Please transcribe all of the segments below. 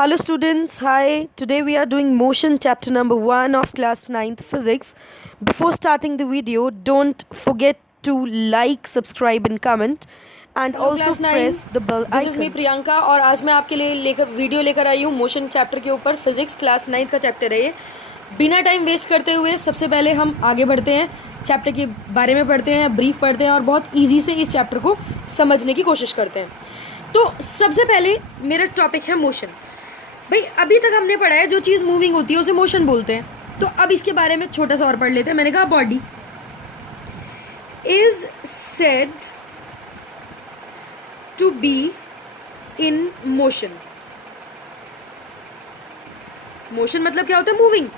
Hello students, hi. Today we are doing motion chapter number 1 of class 9th physics. Before starting the video, don't forget to like, subscribe and comment and Hello, also class 9. press the bell This is me icon. Priyanka और आज मैं आपके लिए video लेकर आई हूँ motion chapter के ऊपर। Physics class 9 का चैप्टर है ये। बिना टाइम वेस्ट करते हुए सबसे पहले हम आगे बढ़ते हैं, चैप्टर के बारे में पढ़ते हैं, ब्रीफ पढ़ते हैं और बहुत ईजी से इस चैप्टर को समझने की कोशिश करते हैं। तो सबसे पहले मेरा टॉपिक है मोशन। भाई अभी तक हमने पढ़ा है जो चीज़ मूविंग होती है उसे मोशन बोलते हैं। तो अब इसके बारे में छोटा सा और पढ़ लेते हैं। मैंने कहा body is said to be in motion. Motion मतलब क्या होता है? मूविंग।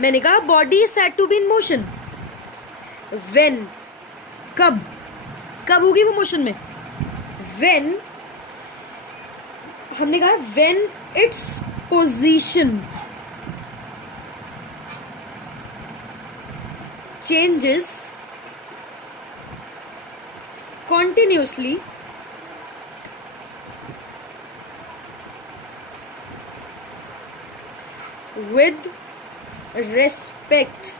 मैंने कहा body is said to be in motion when, कब कब होगी वो मोशन में? व्हेन, हमने कहा when it's position changes continuously with respect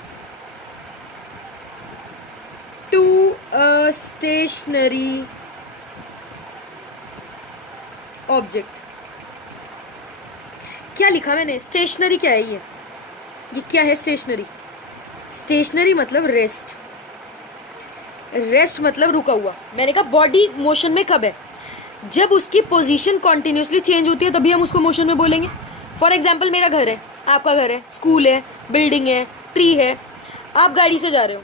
to a stationary object। क्या लिखा मैंने? स्टेशनरी क्या है ये क्या है स्टेशनरी? स्टेशनरी मतलब रेस्ट, रेस्ट मतलब रुका हुआ। मैंने कहा बॉडी मोशन में कब है? जब उसकी पोजीशन कॉन्टिन्यूसली चेंज होती है तभी हम उसको मोशन में बोलेंगे। फॉर एग्जांपल मेरा घर है, आपका घर है, स्कूल है, बिल्डिंग है, ट्री है, आप गाड़ी से जा रहे हो,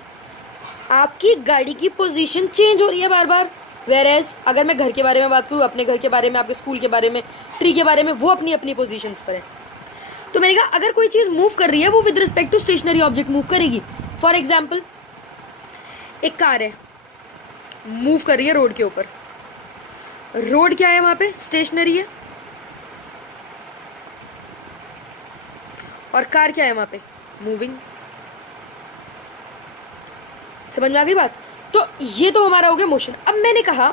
आपकी गाड़ी की पोजीशन चेंज हो रही है बार बार। वेयरएज अगर मैं घर के बारे में बात करूँ, अपने घर के बारे में, आपके स्कूल के बारे में, ट्री के बारे में, वो अपनी अपनी पोजीशंस पर है। तो मैंने कहा अगर कोई चीज़ मूव कर रही है वो with respect to stationary object move करेगी। फॉर एग्जाम्पल एक कार है, मूव कर रही है रोड के ऊपर। रोड क्या है वहां पे? स्टेशनरी है। और कार क्या है वहां पे? मूविंग। समझ में आ गई बात? तो ये तो हमारा हो गया मोशन। अब मैंने कहा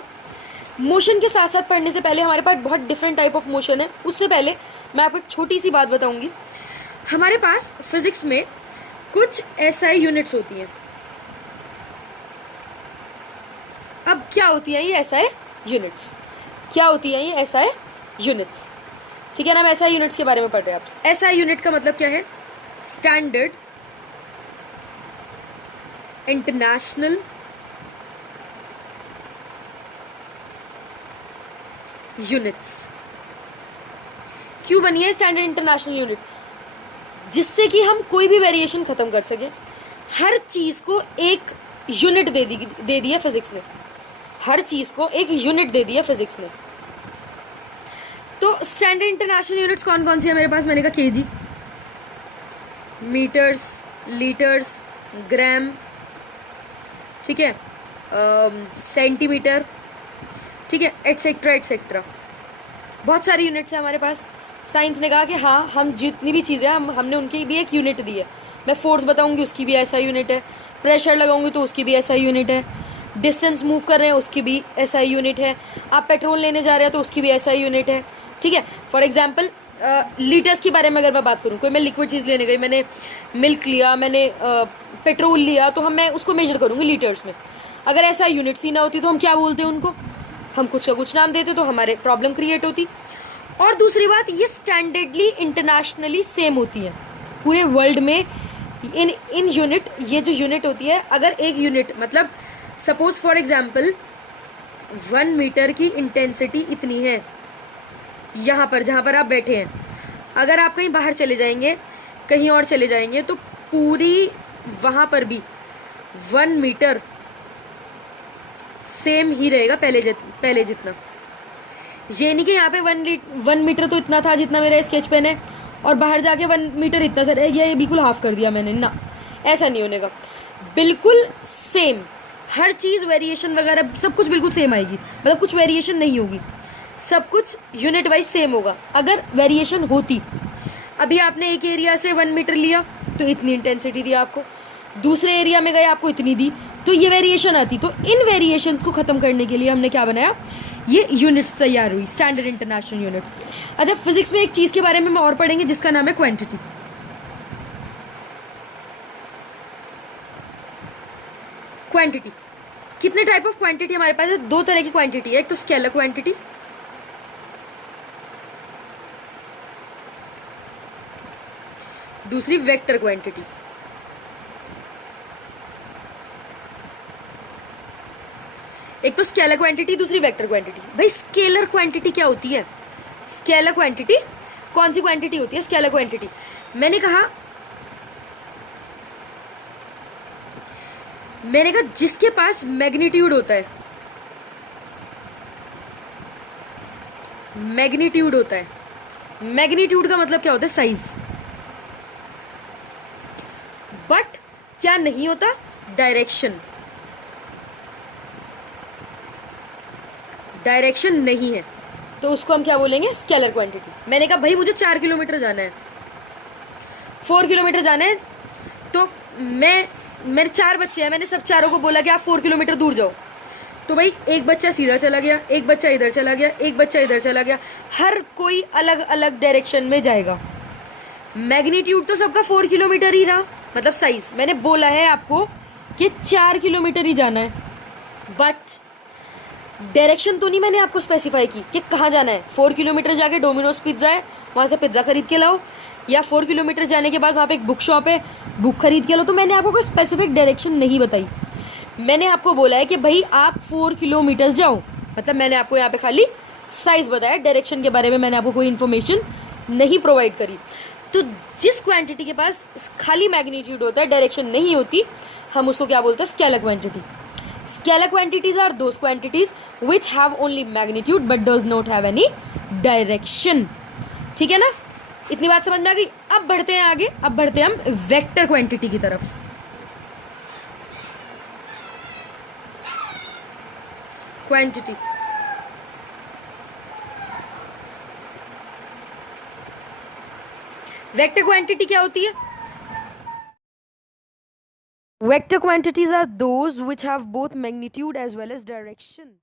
मोशन के साथ साथ पढ़ने से पहले हमारे पास बहुत डिफरेंट टाइप ऑफ मोशन है। उससे पहले मैं आपको एक छोटी सी बात बताऊंगी। हमारे पास फिजिक्स में कुछ एसआई यूनिट्स होती हैं। अब क्या होती है ये एसआई यूनिट्स? क्या होती है ये एसआई यूनिट्स? ठीक है ना, हम एसआई यूनिट्स के बारे में पढ़ रहे हैं। आप एसआई यूनिट का मतलब क्या है? Standard international units. क्यों बनी है स्टैंडर्ड इंटरनेशनल यूनिट? जिससे कि हम कोई भी वेरिएशन खत्म कर सके। हर चीज को एक यूनिट दे दी है फिजिक्स ने। हर चीज को एक यूनिट दे दी है फिजिक्स ने। तो स्टैंडर्ड इंटरनेशनल यूनिट्स कौन कौन सी है मेरे पास? मैंने कहा केजी, मीटर्स, लीटर्स, ग्राम, ठीक है, सेंटीमीटर, ठीक है, एटसेट्रा एटसेट्रा। बहुत सारी यूनिट्स है हमारे पास। साइंस ने कहा कि हाँ, हम जितनी भी चीज़ें हमने उनकी भी एक यूनिट दी है। मैं फोर्स बताऊंगी उसकी भी ऐसा यूनिट है, प्रेशर लगाऊंगी तो उसकी भी ऐसा यूनिट है, डिस्टेंस मूव कर रहे हैं उसकी भी ऐसा यूनिट है, आप पेट्रोल लेने जा रहे हैं तो उसकी भी ऐसा यूनिट है। ठीक है, फॉर एग्जाम्पल लीटर्स के बारे में अगर मैं बात करूँ, कोई मैं लिक्विड चीज़ लेने गई, मैंने मिल्क लिया, मैंने पेट्रोल लिया, तो मैं उसको मेजर करूँगी लीटर्स में। अगर ऐसा यूनिट्स ही ना होती तो हम क्या बोलते हैं उनको? हम कुछ का कुछ नाम देते तो हमारे प्रॉब्लम क्रिएट होती। और दूसरी बात, ये स्टैंडर्डली इंटरनेशनली सेम होती है पूरे वर्ल्ड में। इन यूनिट, ये जो यूनिट होती है, अगर एक यूनिट मतलब सपोज फॉर एग्जांपल 1 मीटर की इंटेंसिटी इतनी है यहाँ पर जहाँ पर आप बैठे हैं, अगर आप कहीं बाहर चले जाएंगे, कहीं और चले जाएंगे, तो पूरी वहाँ पर भी 1 मीटर सेम ही रहेगा पहले जितना। ये नहीं कि यहाँ पे 1 मीटर तो इतना था जितना मेरा स्केच पेन है और बाहर जाके 1 मीटर इतना सा रह गया, ये बिल्कुल हाफ कर दिया मैंने ना। ऐसा नहीं होने का, बिल्कुल सेम हर चीज़, वेरिएशन वगैरह सब कुछ बिल्कुल सेम आएगी। मतलब कुछ वेरिएशन नहीं होगी, सब कुछ यूनिट वाइज सेम होगा। अगर वेरिएशन होती, अभी आपने एक एरिया से 1 मीटर लिया तो इतनी इंटेंसिटी दी आपको, दूसरे एरिया में गए आपको इतनी दी, तो ये वेरिएशन आती। तो इन वेरिएशंस को ख़त्म करने के लिए हमने क्या बनाया? ये यूनिट्स तैयार हुई, स्टैंडर्ड इंटरनेशनल यूनिट्स। अच्छा, फिजिक्स में एक चीज़ के बारे में हम और पढ़ेंगे जिसका नाम है क्वांटिटी। क्वांटिटी, कितने टाइप ऑफ क्वांटिटी हमारे पास है? दो तरह की क्वांटिटी है, एक तो स्केलर क्वांटिटी, दूसरी वेक्टर क्वांटिटी। एक तो स्केलर क्वांटिटी, दूसरी वेक्टर क्वांटिटी। भाई स्केलर क्वांटिटी क्या होती है? स्केलर क्वांटिटी कौन सी क्वांटिटी होती है? स्केलर क्वांटिटी मैंने कहा जिसके पास मैग्नीट्यूड होता है, मैग्नीट्यूड होता है, मैग्नीट्यूड का मतलब क्या होता है? साइज। बट क्या नहीं होता? डायरेक्शन, डायरेक्शन नहीं है, तो उसको हम क्या बोलेंगे? Scalar quantity. मैंने कहा भाई मुझे 4 किलोमीटर जाना है, 4 किलोमीटर जाना है, तो मेरे 4 बच्चे हैं, मैंने सब चारों को बोला कि आप 4 किलोमीटर दूर जाओ। तो भाई एक बच्चा सीधा चला गया, एक बच्चा इधर चला गया, एक बच्चा इधर चला गया, हर कोई अलग अलग डायरेक्शन में जाएगा। मैग्नीट्यूड तो सबका 4 किलोमीटर ही रहा, मतलब साइज। मैंने बोला है आपको कि 4 किलोमीटर ही जाना है, बट डायरेक्शन तो नहीं मैंने आपको स्पेसिफाई की कि कहाँ जाना है। 4 किलोमीटर जाके डोमिनोज पिज्ज़ा है, वहाँ से पिज्ज़ा खरीद के लाओ, या 4 किलोमीटर जाने के बाद वहाँ पे एक बुक शॉप है, बुक खरीद के लाओ। तो मैंने आपको कोई स्पेसिफिक डायरेक्शन नहीं बताई। मैंने आपको बोला है कि भाई आप 4 किलोमीटर जाओ, मतलब मैंने आपको यहाँ पे खाली साइज बताया, डायरेक्शन के बारे में मैंने आपको कोई इन्फॉर्मेशन नहीं प्रोवाइड करी। तो जिस क्वांटिटी के पास खाली मैग्नीट्यूड होता है, डायरेक्शन नहीं होती, हम उसको क्या बोलते हैं? Scalar quantity. Scalar quantities are those quantities which have only magnitude but does not have any direction. ठीक है ना? इतनी बात समझ में आ गई? अब बढ़ते हैं आगे, अब बढ़ते हैं हम वेक्टर क्वांटिटी की तरफ। क्वांटिटी, वेक्टर क्वांटिटी क्या होती है? Vector quantities are those which have both magnitude as well as direction.